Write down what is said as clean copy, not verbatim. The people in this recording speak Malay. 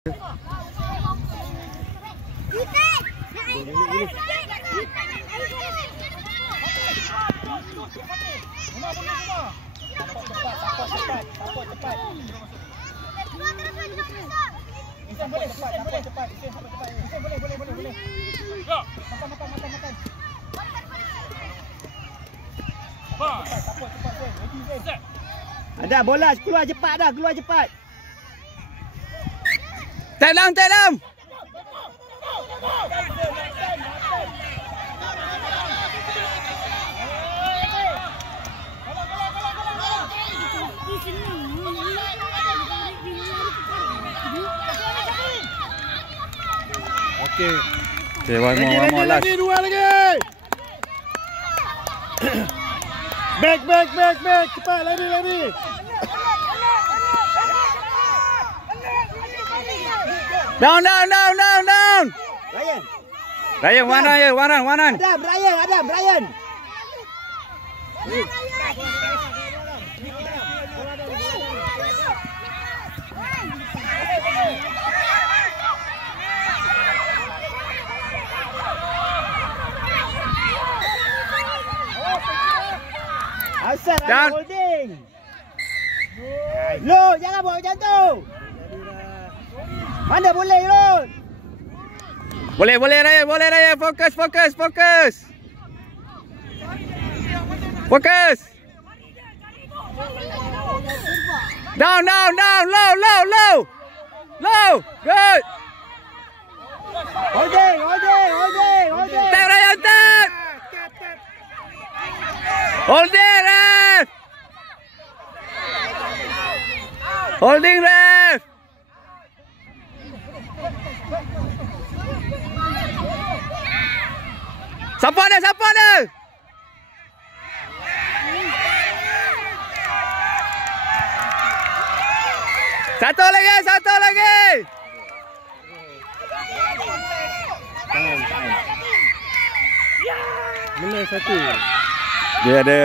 Ada bola, keluar cepat dah, keluar cepat. Tap dalam. Okey. Okay, one more last. Lagi, dua lagi. Back. Cepat, lari. Down. Ryan. One run. Adam, Ryan. Asal ada holding. Lo, jangan buat macam tu. Mana boleh, Lo? Boleh Ryan. Fokus. Down. Low. Good. Holding. Tap Ryan, tap. Holding ref. Siapa ada? Satu lagi. Menang satu. Dia ada